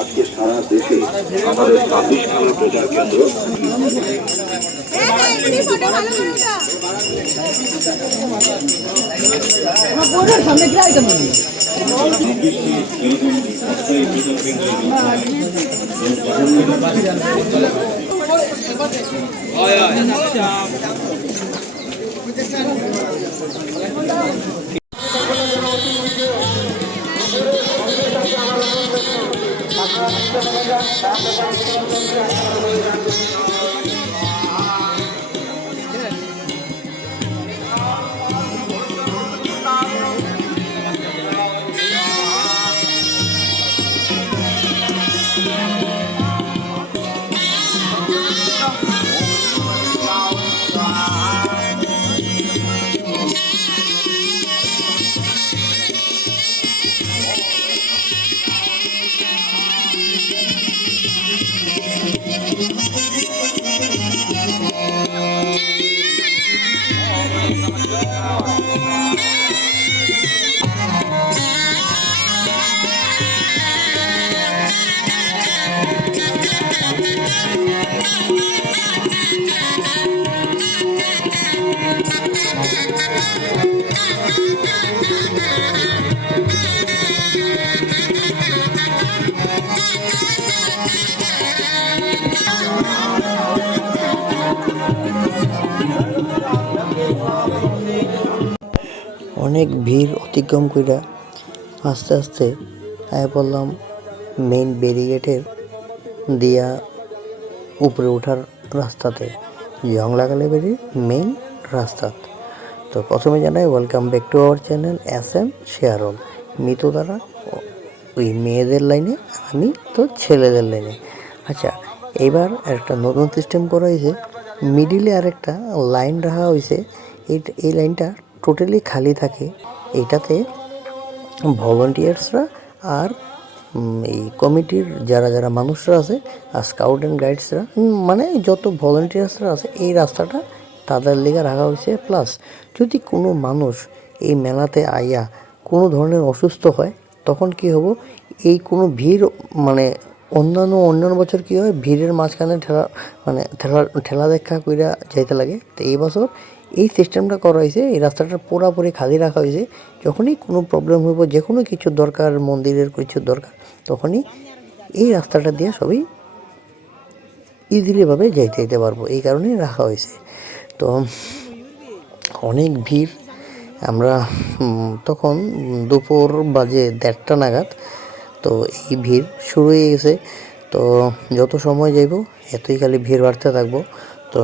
আজকে সারা দেশে আমাদের 26 নম্বর প্রচার কেন্দ্র অনেক ভিড় অতিক্রম কইরা আস্তে আস্তে আয়া পড়লাম মেইন ব্যারিগেটের দিয়া উপরে ওঠার রাস্তাতে, জংলাগালি বেরির মেইন রাস্তা। তো প্রথমে জানাই welcome back to our channel SM শেয়ারল। মিতু দ্বারা ওই মেয়েদের লাইনে, আমি তো ছেলেদের লাইনে। আচ্ছা, এইবার একটা নতুন সিস্টেম করা হয়েছে, মিডিলে আর একটা লাইন রাখা হয়েছে। এই লাইনটা টোটালি খালি থাকে। এইটাতে ভলান্টিয়ার্সরা আর এই কমিটির যারা যারা মানুষরা আছে আর স্কাউট অ্যান্ড গাইডসরা, মানে যত ভলান্টিয়ার্সরা আছে, এই রাস্তাটা তাদের লেগে রাখা হয়েছে। প্লাস যদি কোনো মানুষ এই মেলাতে আইয়া কোনো ধরনের অসুস্থ হয়, তখন কি হবো, এই কোনো ভিড় মানে অন্যান্য বছর কী হয়, ভিড়ের মাঝখানে ঠেলা দেখা কইরা যাইতে লাগে। তো এই বছর এই সিস্টেমটা করা হয়েছে, এই রাস্তাটা পুরোপুরি খালি রাখা হয়েছে। যখনই কোনো প্রবলেম হইব, যে কোনো কিছু দরকার, মন্দিরের কিছু দরকার, তখনই এই রাস্তাটা দিয়ে সবাই ইজিলিভাবে যাইতে পারবো, এই কারণেই রাখা হয়েছে। তো অনেক ভিড়। আমরা তখন দুপুর বাজে 1:30 নাগাদ। তো এই ভিড় শুরু হয়ে গেছে। তো যত সময় যাইব এতই খালি ভিড় বাড়তে থাকবো। তো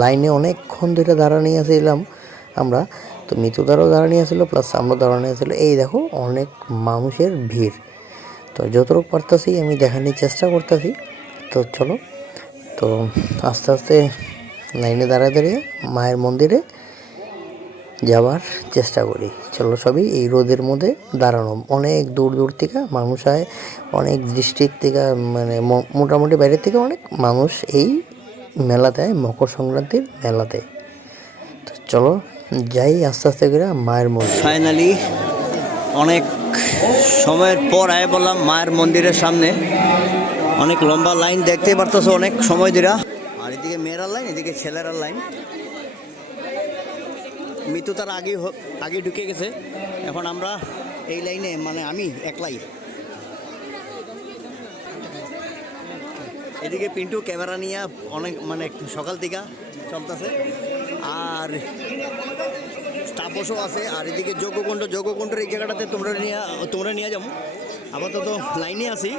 লাইনে অনেকক্ষণ ধরে দাঁড়ানি আসছিলাম আমরা। তো মিতুদারও দাঁড়ানি আসছিলো, প্লাস আমরা দাঁড়ানি আসছিলো। এই দেখো অনেক মানুষের ভিড়। তো যতটুকু পারতেছি আমি দেখানোর চেষ্টা করতেছি। তো চলো, তো আস্তে আস্তে লাইনে দাঁড়িয়ে মায়ের মন্দিরে যাওয়ার চেষ্টা করি। চলো, সবই এই রোদের মধ্যে দাঁড়ানো। অনেক দূর দূর থেকে মানুষ হয়, অনেক ডিস্ট্রিক্ট থেকে, মানে মোটামুটি বাইরের থেকে অনেক মানুষ এই মেলাতে, মকর সংক্রান্তির মেলাতে। তো চলো যাই আস্তে আস্তে করে মায়ের মন্দির। ফাইনালি অনেক সময়ের পর আয় বললাম মায়ের মন্দিরের সামনে। অনেক লম্বা লাইন দেখতে পারতেছো, অনেক সময় ধরে। আর এদিকে মেয়েরার লাইন, এদিকে ছেলেরার লাইন। মিতু তার আগে ঢুকে গেছে। এখন আমরা এই লাইনে, মানে আমি একলাই। এদিকে পিন্টু ক্যামেরা নিয়ে অনেক, মানে সকাল থেকে চলতেছে। আর স্টাফও আছে। আর এদিকে যোগকুণ্ডের এই জায়গাটাতে তোমরা নিয়ে যাবো। আপাতত লাইনে আছি।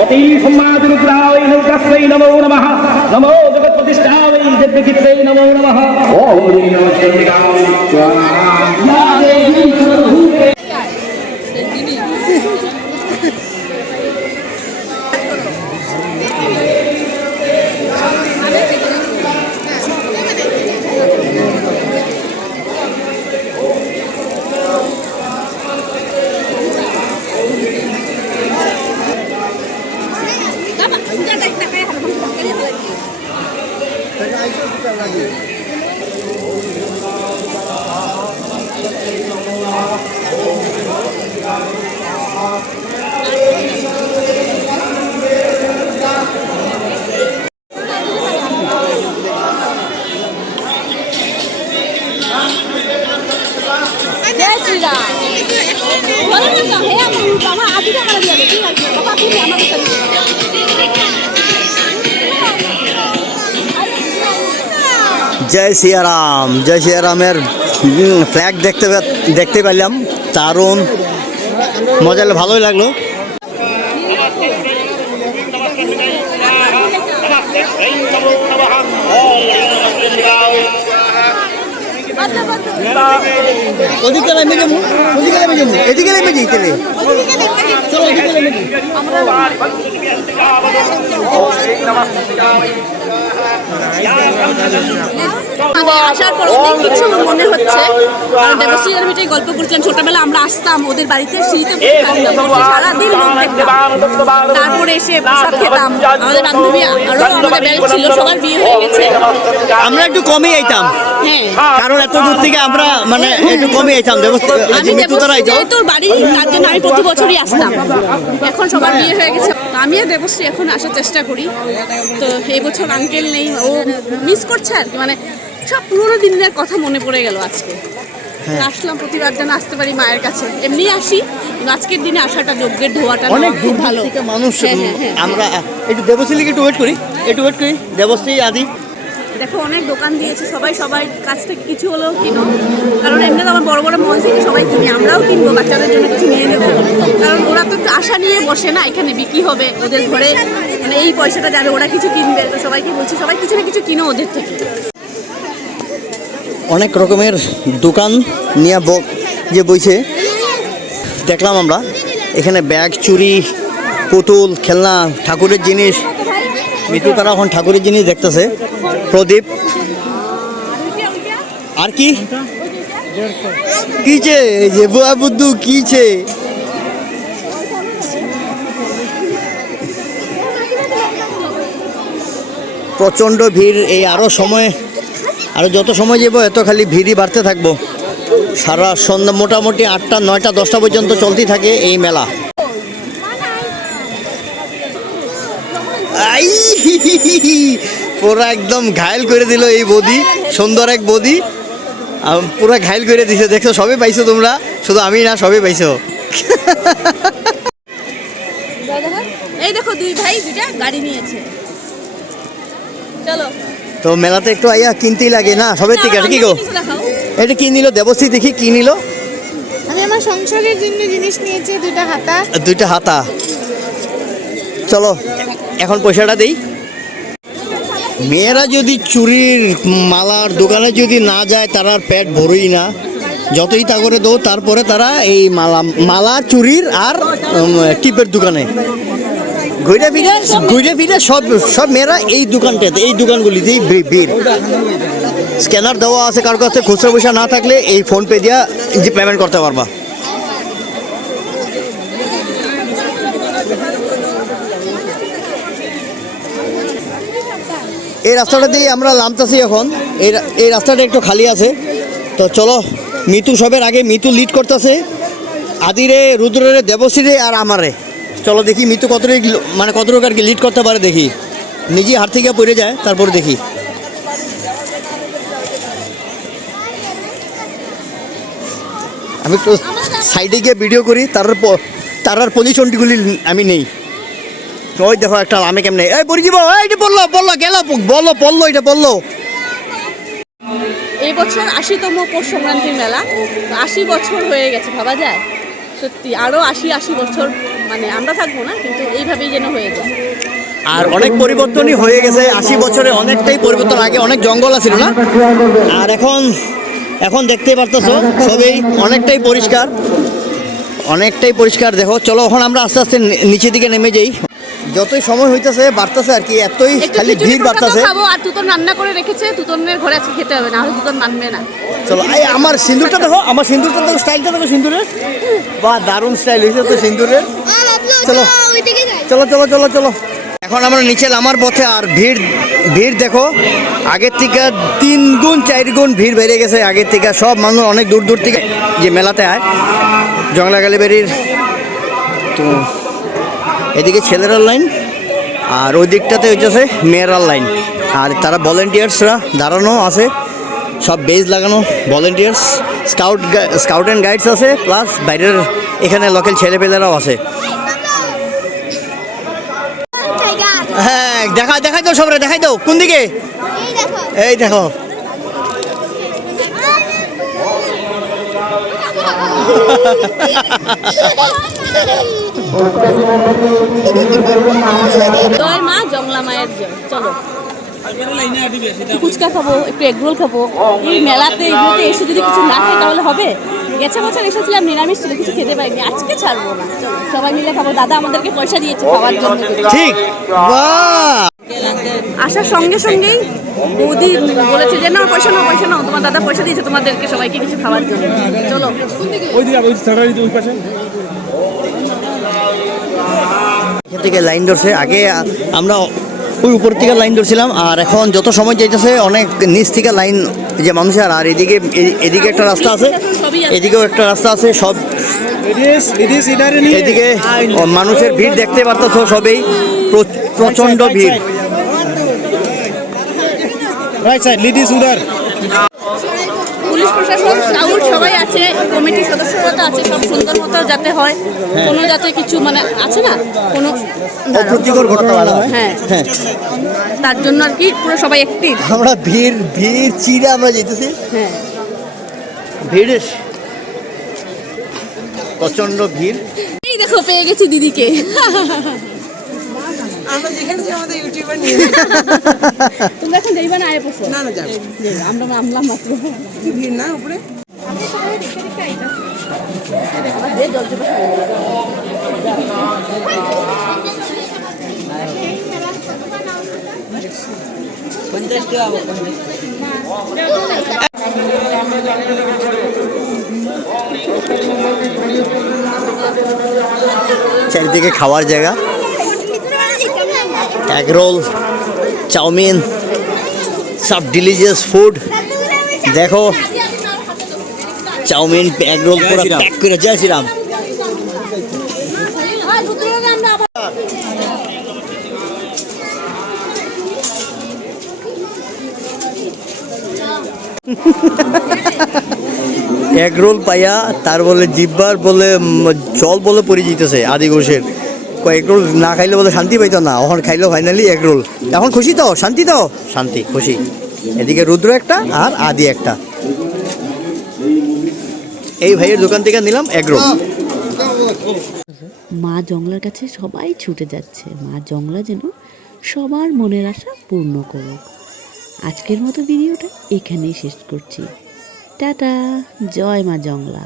অতি সম্মাদুগ্রায় নৌকাশ্রয় নমো নমঃ। নমো জগৎপ্রতিষ্ঠায় যজ্ঞচিত্রে নমো নমঃ। ওম নমঃ শিবায়। जय श्री राम बोलो ना हे बाबा आदि का कर दिया ठीक है बाबा फिर हमारे जय सियाराम, जय सियारामेर फ्लैग देखते পেলাম, দারুণ মজা, ভালোই লাগলো। ওদিকে নেমে যাবো, এদিকে নেমে যাই তাহলে। চলো এদিকে নেমে যাই। আসার পর অনেক কিছু মনে হচ্ছে, কারণ দেবশ্রী আর মিটাই গল্প করছেন ছোটবেলা আমরা আসতাম ওদের বাড়িতে শীতে সারাদিন লোক দেখতাম, তারপরে এসে প্রসাদ খেতাম। আমাদের বান্ধবী আরো আমাদের ব্যাচ ছিল, সবার বিয়ে হয়ে গেছে, আমরা একটু কমই আইতাম, হ্যাঁ কারণ এত দূর থেকে আমরা মানে একটু কমই আইতাম। আমি দেবশ্রী তোর বাড়ি তার জন্য আমি প্রতি বছরই আসতাম। এখন সবার বিয়ে হয়ে গেছে, আমি আর দেবশ্রী এখন আসার চেষ্টা করি। তো এই বছর আঙ্কেল নেই, ও মিস করছে আর কি, মানে সব পুরোনো দিনের কথা মনে পড়ে গেল আজকে। আসলাম প্রতিবার যেন আসতে পারি মায়ের কাছে, এমনি আসি কিন্তু আজকের দিনে আসাটা যজ্ঞের ধোয়াটা অনেক খুব দূর ভালো থেকে মানুষ। হ্যাঁ। আমরা একটু দেবশ্রীকে একটু ওয়েট করি, দেবশ্রী আদি। দেখো অনেক দোকান দিয়েছে, সবাই সবাই কাছ থেকে কিছু হলেও কিনো, কারণ এমনি তো আমার বড় বড় মল থেকে সবাই কিনে, আমরাও কিনবো বাচ্চাদের জন্য কিছু নিয়ে নেবো, কারণ ওরা তো একটু আশা নিয়ে বসে না, এখানে বিক্রি হবে ওদের ঘরে, মানে এই পয়সাটা যাবে ওরা কিছু কিনবে। তো সবাইকে বলছি সবাই কিছু না কিছু কিনো ওদের থেকে। অনেক রকমের দোকান নিয়ে যে বইছে দেখলাম আমরা এখানে, ব্যাগ, চুড়ি, পুতুল, খেলনা, ঠাকুরের জিনিস। মিতু তারা এখন ঠাকুরের জিনিস দেখতেছে। প্রদীপ আর কি কিছে যে বুয়া বুদ্ধু কিছে। প্রচণ্ড ভিড়, এই আরো যত সময় যাব এত খালি ভিড়ই বাড়তে থাকবো। সারা সন্ধ্যা মোটামুটি 8টা 9টা 10টা পর্যন্ত চলতেই থাকে এই মেলা। পুরা একদম ঘায়ল করে দিল এই বৌদি, সুন্দর এক বৌদি, পুরা ঘায়ল করে দিছে। দেখছো সবই পাইছো তোমরা, শুধু আমি না, সবই পাইছো। এই দেখো দুই ভাই দুইটা গাড়ি নিয়েছে, চলো। তো মেলাতে একটু আইয়া কিনতেই লাগে না সবের থেকে। এটা কি গো, এটা কি নিল দেবশ্রী? দেখি কি নিল। আমি আমার সংসারের জন্য জিনিস নিয়েছি, দুইটা হাতা। চলো এখন পয়সাটা দেই। মেয়েরা যদি চুরির মালার দোকানে যদি না যায় তারা পেট ভরই না, যতই তা করে দো, তারপরে তারা এই মালা চুরির আর টিপের দোকানে ঘুরে ফিরে সব মেয়েরা এই দোকানটাতে, এই দোকানগুলিতেই ভিড়। স্ক্যানার দেওয়া আছে, কারোর কাছে খুচরা পয়সা না থাকলে এই ফোনপে দিয়া যে পেমেন্ট করতে পারবা। এই রাস্তাটা দিয়ে আমরা নামতেছি এখন। এই রাস্তাটা একটু খালি আছে, তো চলো। মিতু সবের আগে, মিতু লিড করতেছে, আদিরে, রুদ্রে, দেবশ্রী আর আমারে। চলো দেখি মিতু কতটুকু আর কি লিড করতে পারে, দেখি। নিজেই হাত থেকে পড়ে যায়, তারপর দেখি। আমি একটু সাইডে গিয়ে ভিডিও করি, তার পজিশনটিগুলি আমি নেই। ওই দেখো একটা আমি কেমনে এই পড়ে যাবো, এইটা বললো গেল, বললো এটা বললো। এই বছর 80তম পৌষ সংক্রান্তির মেলা, 80 বছর হয়ে গেছে, ভাবা যায় সত্যি। আরও 80 বছর মানে আমরা থাকবো না, কিন্তু এইভাবেই যেন হয়ে যায়। আর অনেক পরিবর্তনই হয়ে গেছে 80 বছরে, অনেকটাই পরিবর্তন। আগে অনেক জঙ্গল ছিল না, আর এখন দেখতে পারতেছো সবই অনেকটাই পরিষ্কার, অনেকটাই পরিষ্কার দেখো। চলো এখন আমরা আস্তে আস্তে নিচের দিকে নেমে যাই। যতই সময় হইতেছে বাড়তেছে আর কি, এতই খালি ভিড় বাড়তেছে। খাবো আর তুতন রান্না করে রেখেছে, তুতনের ঘরে আজকে খেতে হবে, না হলে তুতন মানবে না। চলো এই আমার সিঁদুরটা দেখো, আমার সিঁদুরটা দেখো, স্টাইলটা দেখো সিঁদুরের, বাহ দারুণ স্টাইল হয়েছে তো সিঁদুরের। চলো চলো চলো চলো চলো এখন আমরা নিচে নামার পথে। আর ভিড় ভিড় দেখো, আগের থেকে 3 গুণ 4 গুণ ভিড় বেড়ে গেছে আগের থেকে। সব মানুষ অনেক দূর দূর থেকে যে মেলাতে আয় জংলা কালীবাড়ির। তো এদিকে ছেলেরার লাইন আর ওই দিকটাতে হইতেছে মেয়েরার লাইন। আর তারা ভলেন্টিয়ার্সরা দাঁড়ানো আছে, সব বেজ লাগানো ভলেন্টিয়ার্স, স্কাউট অ্যান্ড গাইডস আছে, প্লাস বাইরের এখানে লোকাল ছেলেপেলেরাও আছে। হ্যাঁ দেখাই দাও সবরে, দেখাই দাও কোন দিকে, এই দেখো। জয় মা জংলা মায়ের জয়। চলো ফুচকা খাবো, একটু এগরোল খাবো। এই মেলাতে এগুলোতে এসে যদি কিছু না খাই তাহলে হবে? গেছে বছর এসেছিলাম নিরামিষ ছিল, কিছু খেতে পারিনি, আজকে ছাড়বো না। চলো সবাই মিলে খাবো, দাদা আমাদেরকে পয়সা দিয়েছে খাওয়ার জন্য। ঠিক, বাহ। আসার সঙ্গে সঙ্গেই বৌদি বলেছে যে না পয়সা নাও, পয়সা নাও, তোমার দাদা পয়সা দিয়েছে তোমাদেরকে সবাইকে কিছু খাওয়ার জন্য। চলো এখান থেকে লাইন ধরছে। আগে আমরা ওই উপর থেকে লাইন ধরছিলাম, আর এখন যত সময় যাইতেছে অনেক নিচ থেকে লাইন যে মানুষের। আর এদিকে একটা রাস্তা আছে, এদিকেও একটা রাস্তা আছে। সব এদিকে মানুষের ভিড় দেখতে পারতেছো, সবেই প্রচন্ড ভিড়। পুলিশ প্রশাসন স্কাউট সবাই আছে, কমিটির সদস্যরা তো আছে, সব সুন্দর মতো যাতে হয়, কোনো যাতে কিছু মানে আছে না কোনো অপ্রীতিকর ঘটনা ভালো হয়। হ্যাঁ হ্যাঁ, তার জন্য আর কি পুরো সবাই অ্যাক্টিভ। আমরা ভিড় চিরে আমরা যেতেছি। হ্যাঁ ভিড় প্রচন্ড ভিড়। এই দেখো পেয়ে গেছি দিদিকে। আমরা যেখানে যে আমাদের ইউটিউবার নিয়ে তোমরা এখন যাইবা না? আয় পড়ছো না যাবো, আমরা নামলাম মাত্র। কি ভিড় না উপরে। চারিদিকে খাওয়ার জায়গা, এগ রোল, চাউমিন, সব ডিলিজিয়াস ফুড। দেখো চাউমিন, এগ রোল পুরো প্যাক করে যাচ্ছিলাম। এগ রোল পাইয়া তার বলে জিব্বার বলে জল বলে পড়ে যেতেছে আদি ঘোষের। এগ রোল না খাইলে বলে শান্তি পাইতো না, এখন খাইলো ফাইনালি এগ রোল। এখন খুশি তো, শান্তি তো, শান্তি খুশি। এদিকে রুদ্র একটা আর আদি একটা। এই ভাইয়ের দোকান থেকে নিলাম এগ রোল। মা জংলার কাছে সবাই ছুটে যাচ্ছে, মা জংলা যেন সবার মনের আশা পূর্ণ করুক। আজকের মতো ভিডিওটা এখানেই শেষ করছি। টাটা, জয় মা জংলা।